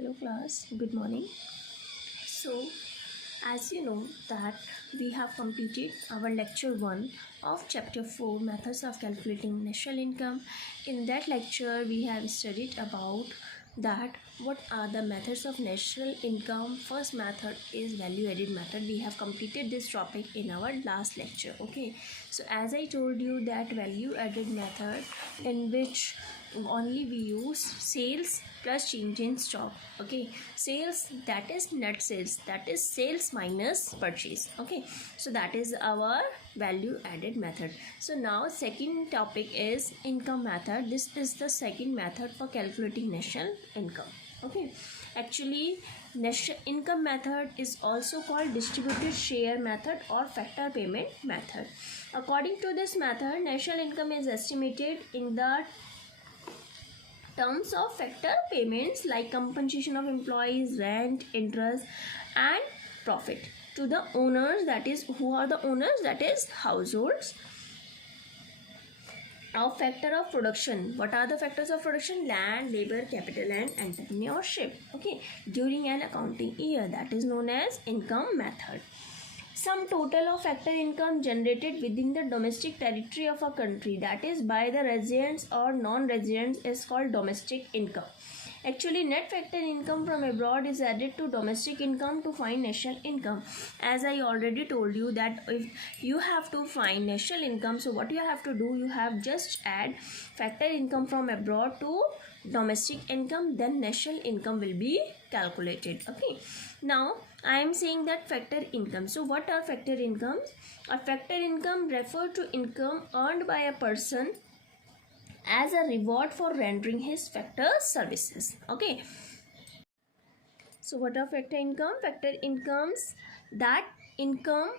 Hello class, good morning. So, as you know that we have completed our lecture 1 of chapter 4 methods of calculating national income. In that lecture we have studied about that what are the methods of national income. First method is value added method. We have completed this topic in our last lecture. Okay, so as I told you that value added method in which only we use sales plus change in stock. Okay, sales, that is net sales, that is sales minus purchase. Okay, so that is our value added method. So now second topic is income method. This is the second method for calculating national income. Okay, actually national income method is also called distributed share method or factor payment method. According to this method, national income is estimated in the terms of factor payments like compensation of employees, rent, interest and profit to the owners, that is who are the owners, that is households, of factor of production. What are the factors of production? Land, labor, capital and entrepreneurship. Okay, during an accounting year, that is known as income method. Sum total of factor income generated within the domestic territory of a country, that is by the residents or non-residents, is called domestic income. Actually, net factor income from abroad is added to domestic income to find national income. As I already told you that if you have to find national income, so what you have to do, you have just add factor income from abroad to domestic income, then national income will be calculated. Okay, now I am saying that factor income. So what are factor incomes? A factor income refer to income earned by a person as a reward for rendering his factor services. Okay, so what are factor income? Factor incomes, that income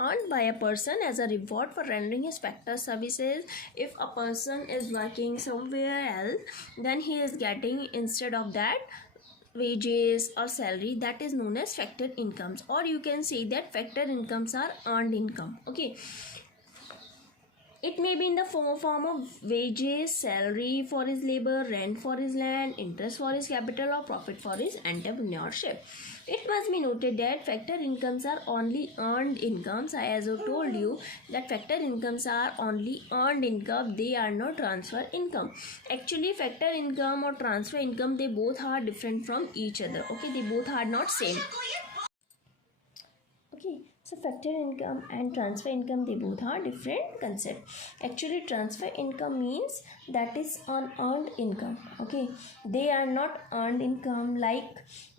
earned by a person as a reward for rendering his factor services. If a person is working somewhere else, then he is getting, instead of that, wages or salary, that is known as factor incomes, or you can say that factor incomes are earned income. Okay, it may be in the form of wages, salary for his labor, rent for his land, interest for his capital or profit for his entrepreneurship. It must be noted that factor incomes are only earned incomes. As I told you that factor incomes are only earned income, they are not transfer income. Actually factor income or transfer income, they both are different from each other. Okay, they both are not same. Okay, so factor income and transfer income, they both are different concept. Actually transfer income means that is unearned income. Okay, they are not earned income. Like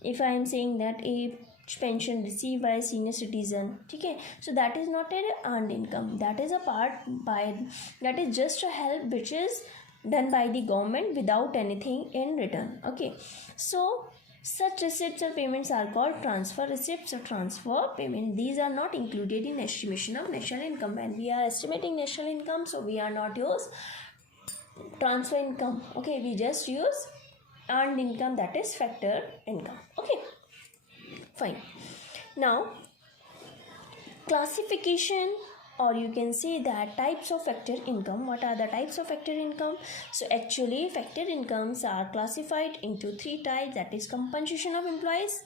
if I am saying that a pension received by a senior citizen, okay, so that is not an earned income, that is a part by, that is just a help which is done by the government without anything in return. Okay, so such receipts or payments are called transfer receipts or transfer payment. These are not included in estimation of national income. When we are estimating national income, so we are not use transfer income. Okay, we just use earned income, that is factor income. Okay, fine. Now classification, or you can say that types of factor income. What are the types of factor income? So actually factor incomes are classified into three types, that is compensation of employees,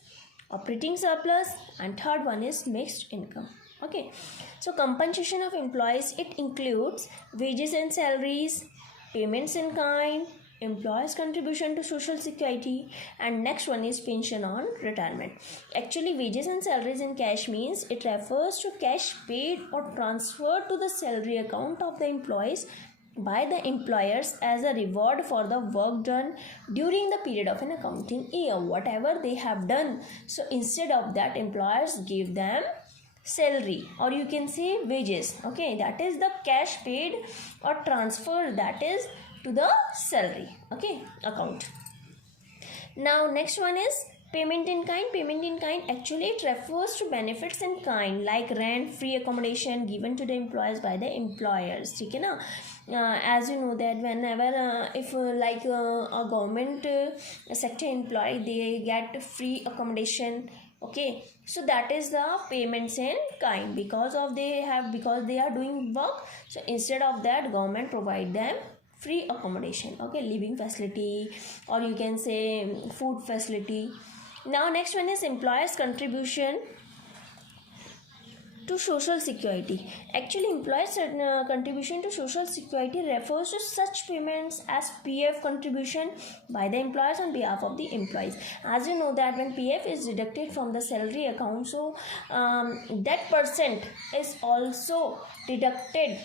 operating surplus, and third one is mixed income. Okay, so compensation of employees, it includes wages and salaries, payments in kind, employees contribution to social security, and next one is pension on retirement. Actually wages and salaries in cash means it refers to cash paid or transferred to the salary account of the employees by the employers as a reward for the work done during the period of an accounting year, whatever they have done. So instead of that, employers give them salary, or you can say wages. Okay, that is the cash paid or transfer, that is to the salary, okay, account. Now next one is payment in kind. Payment in kind, actually it refers to benefits in kind like rent, free accommodation given to the employees by the employers. ठीक है ना? As you know that whenever if like a government sector employee, they get free accommodation. Okay, so that is the payments in kind, because they are doing work, so instead of that government provide them free accommodation, okay, living facility, or you can say food facility. Now next one is employer's contribution to social security. Actually, employers' contribution to social security refers to such payments as PF contribution by the employers on behalf of the employees. As you know that when PF is deducted from the salary account, so that percent is also deducted,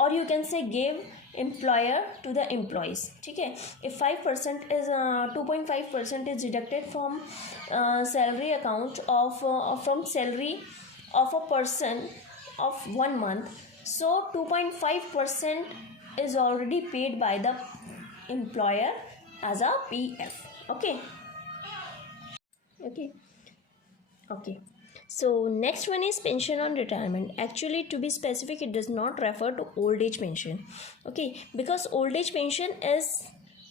or you can say give employer to the employees. Okay, if 5% is 2.5% is deducted from salary account of from salary of a person of 1 month, so 2.5% is already paid by the employer as a PF. Okay. So next one is pension on retirement. Actually, to be specific, it does not refer to old age pension, okay, because old age pension is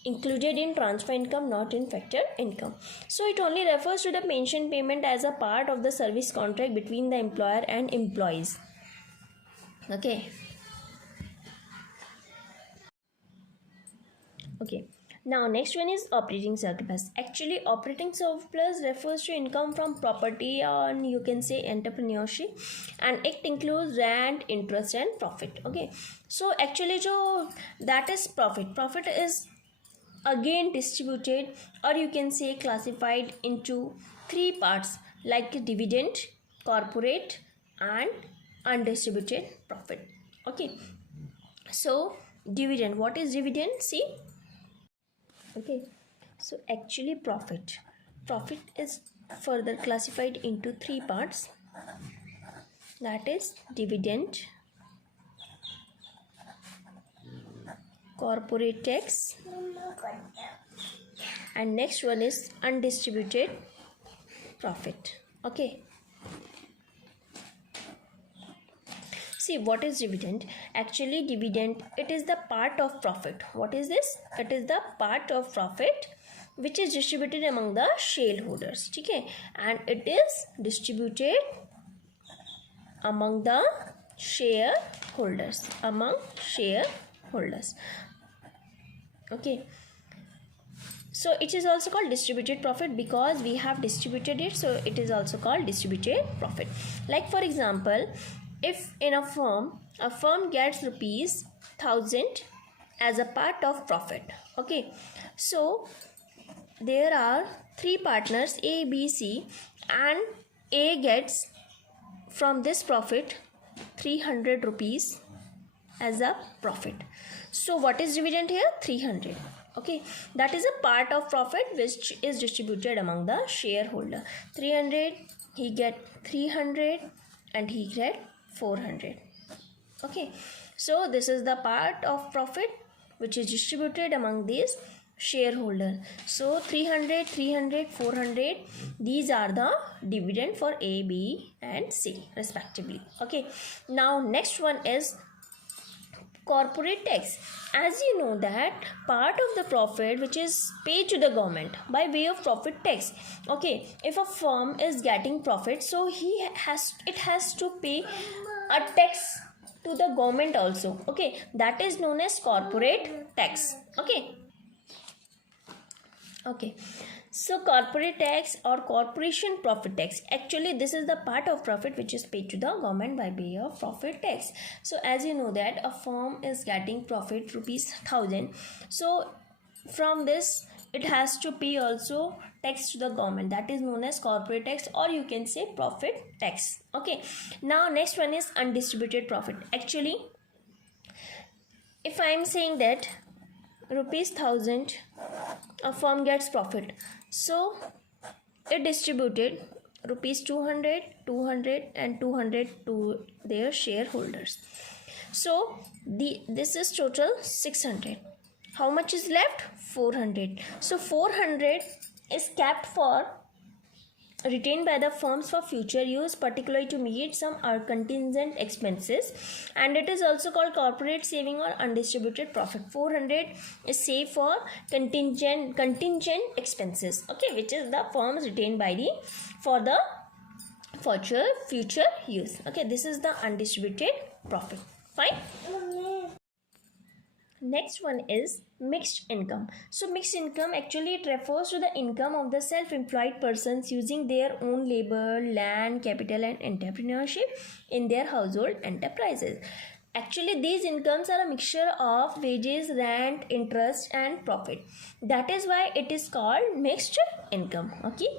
included in transfer income, not in factor income. So it only refers to the pension payment as a part of the service contract between the employer and employees. Okay. Now next one is operating surplus. Actually, operating surplus refers to income from property, or you can say entrepreneurship, and it includes rent, interest and profit. Okay, so actually that is profit is again distributed, or you can say classified into 3 parts, like dividend, corporate and undistributed profit. Okay, so dividend, what is dividend? See, okay, so actually profit is further classified into 3 parts, that is dividend, corporate tax, and next one is undistributed profit. Okay, see, what is dividend? Actually, dividend, it is the part of profit. What is this? It is the part of profit which is distributed among the shareholders. Okay, and it is distributed among the shareholders. Okay, so it is also called distributed profit because we have distributed it, so it is also called distributed profit. Like for example, if in a firm gets ₹1000 as a part of profit. Okay, so there are 3 partners A, B, C, and A gets from this profit 300 rupees as a profit. So what is dividend here? 300. Okay, that is a part of profit which is distributed among the shareholder. 300, he get 300 and he get 400. Okay, so this is the part of profit which is distributed among these shareholder. So 300, 300, 400, these are the dividend for A, B and C respectively. Okay, now next one is corporate tax. As you know that part of the profit which is paid to the government by way of profit tax. Okay, if a firm is getting profit, so it has to pay a tax to the government also. Okay, that is known as corporate tax. Okay, so corporate tax or corporation profit tax, actually this is the part of profit which is paid to the government by way of profit tax. So as you know that a firm is getting profit ₹1000, so from this it has to pay also tax to the government, that is known as corporate tax, or you can say profit tax. Okay, now next one is undistributed profit. Actually, if I am saying that ₹1000 a firm gets profit, so it distributed ₹200, 200 and 200 to their shareholders. So this is total 600. How much is left? 400. So 400 is kept for retained by the firms for future use, particularly to meet some contingent expenses, and it is also called corporate saving or undistributed profit. 400 is saved for contingent expenses, okay, which is the firms retained by the for the future use. Okay, this is the undistributed profit. Fine. Next one is mixed income. So mixed income actually it refers to the income of the self-employed persons using their own labor, land, capital and entrepreneurship in their household enterprises. Actually these incomes are a mixture of wages, rent, interest and profit. That is why it is called mixed income. Okay,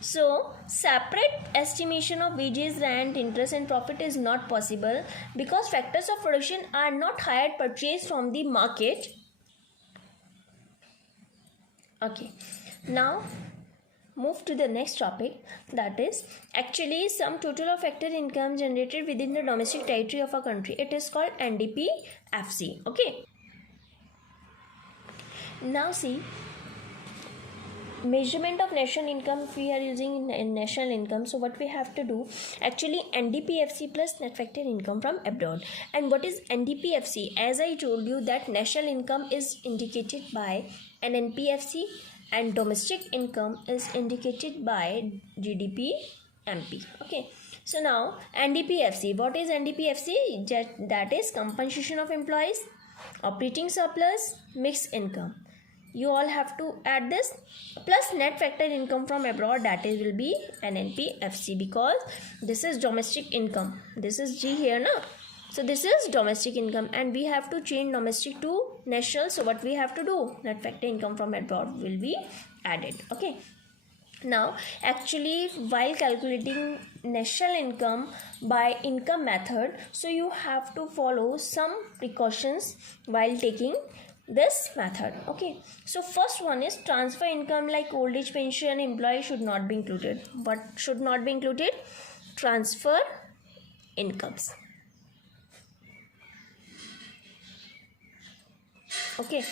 so separate estimation of wages, rent, interest and profit is not possible because factors of production are not hired purchased from the market. Okay, now move to the next topic, that is actually sum total of factor income generated within the domestic territory of a country. It is called NDPFC. Okay, now see measurement of national income. If we are using national income, so what we have to do, actually NDPFC plus net factor income from abroad. And what is NDPFC? As I told you that national income is indicated by an NPFC and domestic income is indicated by GDP MP. Okay, so now NDPFC, what is NDPFC? That is compensation of employees, operating surplus, mixed income. You all have to add this plus net factor income from abroad, that is will be an NPFC because this is domestic income. This is G here na. So this is domestic income and we have to change domestic to national. So what we have to do, net factor income from abroad will be added. Okay. Now actually while calculating national income by income method, so you have to follow some precautions while taking this method. Okay, so first one is transfer income like old age pension, employee should not be included. What should not be included? Transfer incomes. Okay,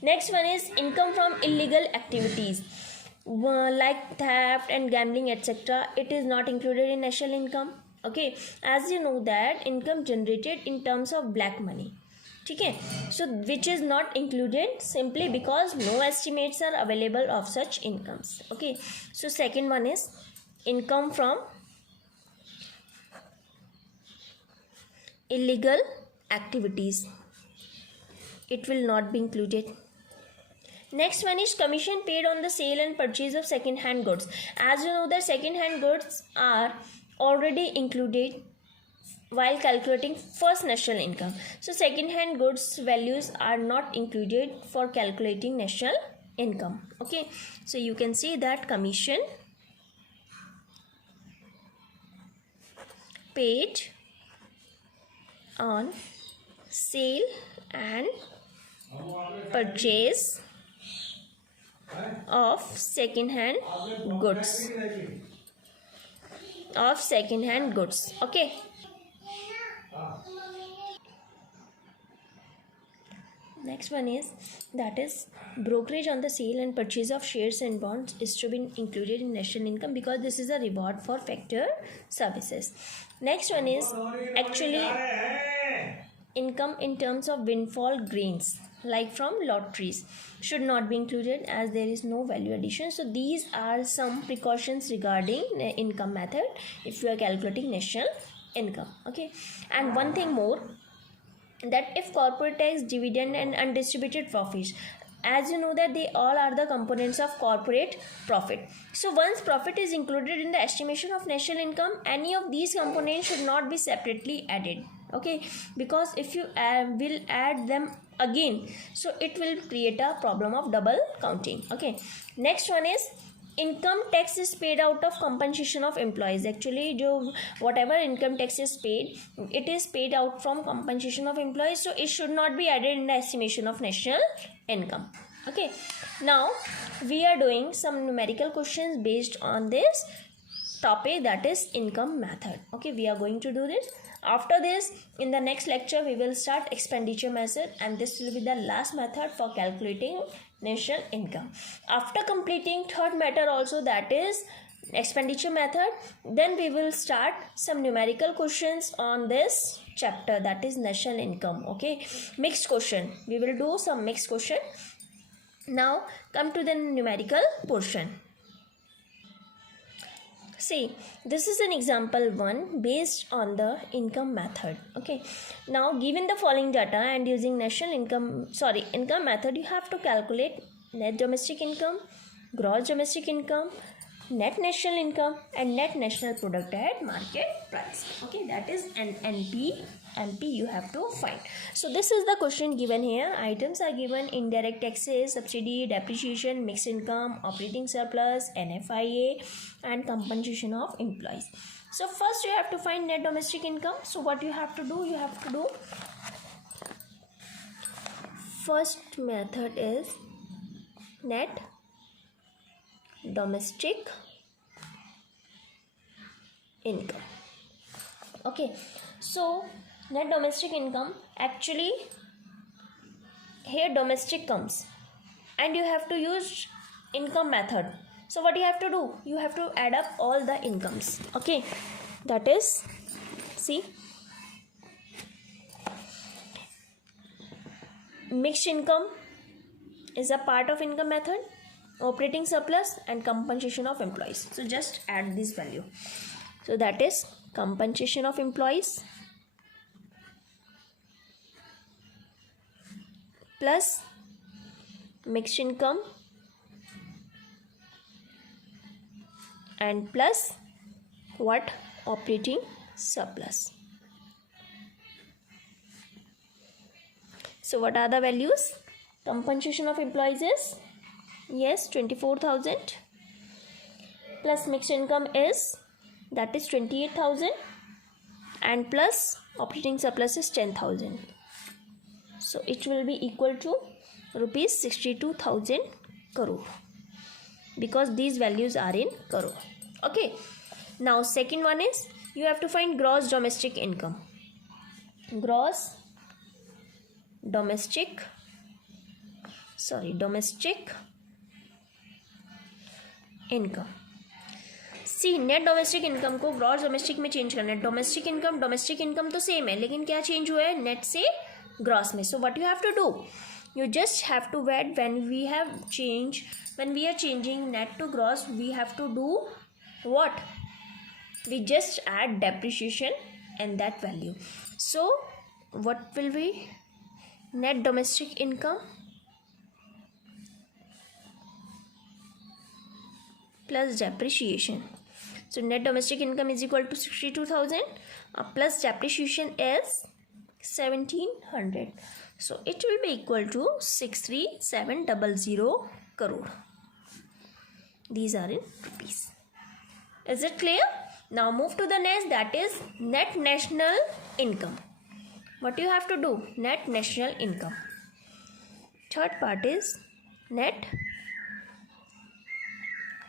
next one is income from illegal activities like theft and gambling etc. It is not included in national income. Okay, as you know that income generated in terms of black money. Okay, so which is not included simply because no estimates are available of such incomes. Okay, so second one is income from illegal activities. It will not be included. Next one is commission paid on the sale and purchase of second hand goods. As you know that second hand goods are already included while calculating first national income. So second hand goods values are not included for calculating national income. Okay, so you can see that commission paid on sale and purchase of second hand goods Okay, next one is that is brokerage on the sale and purchase of shares and bonds is to be included in national income because this is a reward for factor services. Next one is actually income in terms of windfall gains like from lotteries should not be included as there is no value addition. So these are some precautions regarding the income method if you are calculating national income. Okay, and one thing more, that if corporate tax, dividend and undistributed profits, as you know that they all are the components of corporate profit. So once profit is included in the estimation of national income, any of these components should not be separately added. Okay, because if you will add them again, so it will create a problem of double counting. Okay, next one is income tax is paid out of compensation of employees. Actually whatever income tax is paid, it is paid out from compensation of employees, so it should not be added in the estimation of national income. Okay, now we are doing some numerical questions based on this topic, that is income method. Okay, we are going to do this. After this, in the next lecture we will start expenditure method, and this will be the last method for calculating national income. After completing third method also, that is expenditure method, then we will start some numerical questions on this chapter, that is national income. Okay, mixed question, we will do some mixed question. Now come to the numerical portion. See, this is an example 1 based on the income method. Okay, now given the following data and using income method, you have to calculate net domestic income, gross domestic income, net national income, and net national product at market price. Okay, that is an NP you have to find. So this is the question given here. Items are given: indirect taxes, subsidy, depreciation, mixed income, operating surplus, NFIA, and compensation of employees. So first you have to find net domestic income. So what you have to do? First method is net domestic income. Okay, so net domestic income, actually here domestic comes and you have to use income method. So what you have to do? You have to add up all the incomes. Okay, that is, see, mixed income is a part of income method, operating surplus, and compensation of employees. So just add this value. So that is compensation of employees plus mixed income and plus what? Operating surplus. So what are the values? Compensation of employees is, yes, 24,000 plus mixed income is, that is 28,000, and plus operating surplus is 10,000. So it will be equal to rupees 62,000 crore, because these values are in crore. Okay, now second one is you have to find gross domestic income. Gross domestic income. C, net domestic income को gross domestic में change करना है. Domestic income तो same है, लेकिन क्या change हुआ है? नेट से ग्रॉस में. So what you have to do? You just have to add, when we are changing net to gross, we have to do what? We just add depreciation and that value. So what will be net domestic income plus depreciation? So net domestic income is equal to 62,000 plus depreciation is 1,700. So it will be equal to 63,700 crore. These are in rupees. Is it clear? Now move to the next, that is net national income. What you have to do? Net national income. Third part is net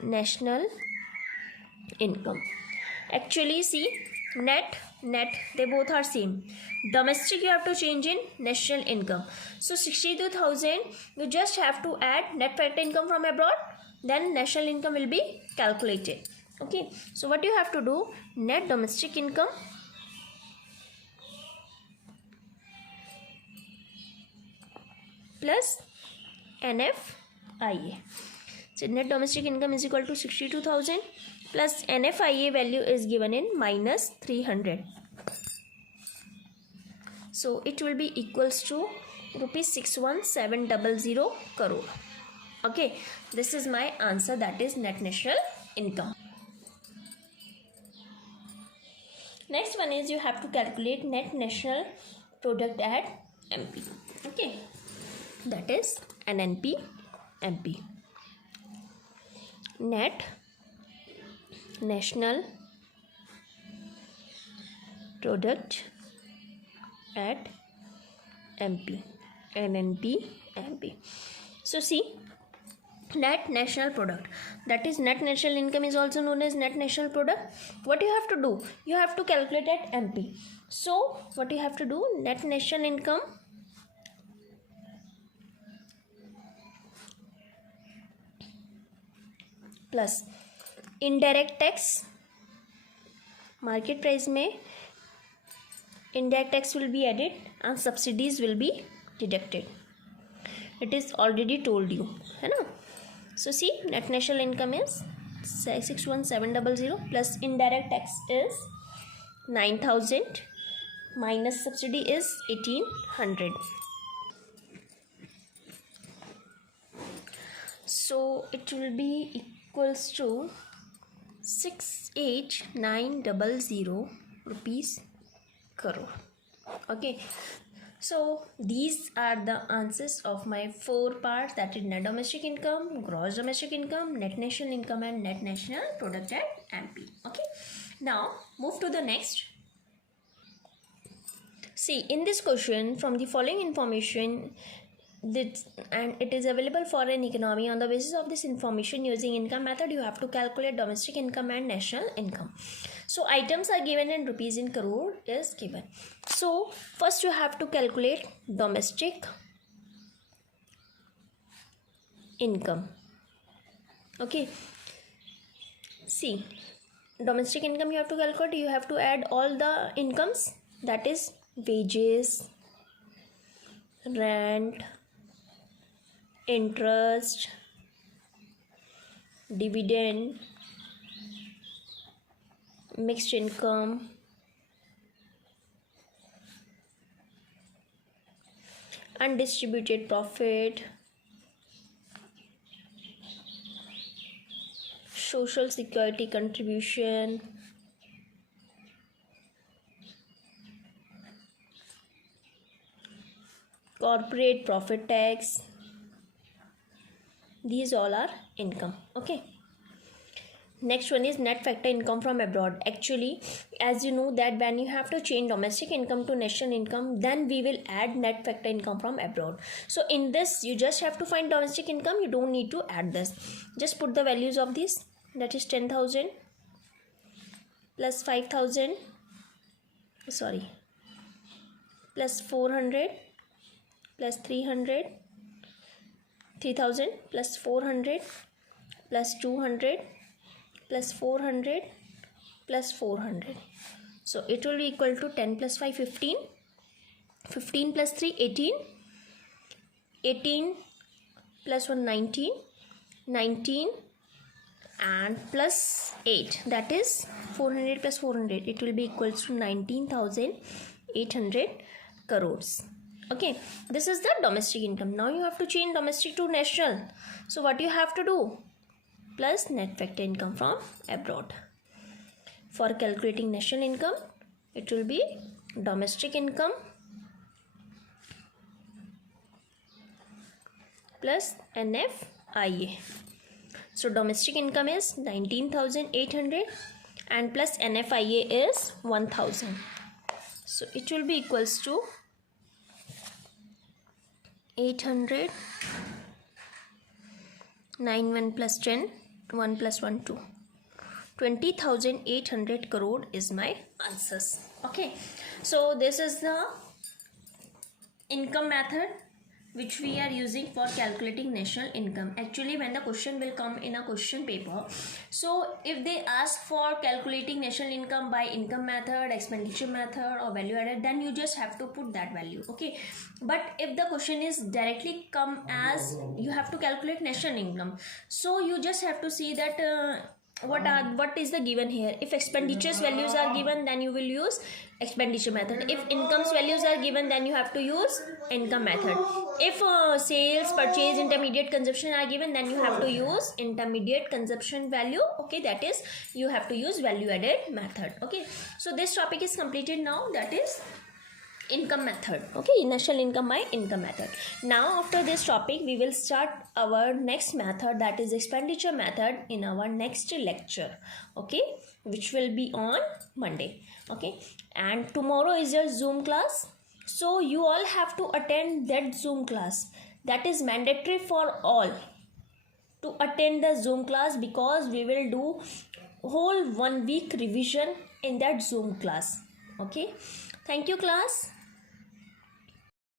national income. Actually, see, net, they both are same. Domestic you have to change in national income. So 62,000, you just have to add net factor income from abroad, then national income will be calculated. Okay, so what you have to do? Net domestic income plus NFIA. So net domestic income is equal to 62,000 plus NFIA value is given in minus 300. So it will be equals to rupees 61,700 crore. Okay, this is my answer, that is net national income. Next one is you have to calculate net national product at MP. Okay, that is NNP MP. Net national product at MP, NNP MP. So see, net national product, that is net national income is also known as net national product. What you have to do? You have to calculate at MP. So what you have to do? Net national income plus indirect tax. Market price में indirect tax will be added and subsidies will be deducted. It is already told you, है ना? So see, net national income is 61700 plus indirect tax is 9000 minus subsidy is 1800. So it will be equals to 68900 rupees crore. Okay, so these are the answers of my 4 parts, that is net domestic income, gross domestic income, net national income and net national product at MP. Okay, now move to the next. See, in this question, from the following information, and it is available for an economy. On the basis of this information, using income method, you have to calculate domestic income and national income. So items are given and rupees in crore is given. So first you have to calculate domestic income. Okay, see, domestic income you have to calculate. You have to add all the incomes, that is wages, rent, interest, dividend, mixed income, undistributed profit, social security contribution, corporate profit tax. These all are income. Okay, next one is net factor income from abroad. Actually, as you know that when you have to change domestic income to national income, then we will add net factor income from abroad. So in this you just have to find domestic income, you don't need to add this. Just put the values of this, that is 10,000 plus 5,000, sorry, plus 400 plus 300, 3,000 plus 400 plus 200 plus 400 plus 400. So it will be equal to 10 plus 5, 15, 15 plus 3, 18, 18 plus 1, 19, 19 and plus 8, that is 400 plus 400. It will be equal to 19,800 crores. Okay, this is the domestic income. Now you have to change domestic to national. So what you have to do? Plus net factor income from abroad. For calculating national income, it will be domestic income plus NFIA. So domestic income is 19,800 and plus NFIA is 1,000. So it will be equals to 800, 9 1 plus 10, 1 plus 1 2. 20,800 crore is my answers. Okay, so this is the income method which we are using for calculating national income. Actually, when the question will come in a question paper, so if they ask for calculating national income by income method, expenditure method or value added, then you just have to put that value. Okay, but if the question is directly come as you have to calculate national income, so you just have to see that what is the given here. If expenditures values are given, then you will use expenditure method. If incomes values are given, then you have to use income method. If sales, purchase, intermediate consumption are given, then you have to use intermediate consumption value. Okay, that is you have to use value added method. Okay, so this topic is completed now, that is income method. Okay, national income by income method. Now after this topic we will start our next method, that is expenditure method, in our next lecture. Okay, which will be on Monday. Okay, and tomorrow is your Zoom class, so you all have to attend that Zoom class. That is mandatory for all to attend the Zoom class, because we will do whole 1 week revision in that Zoom class. Okay, thank you class.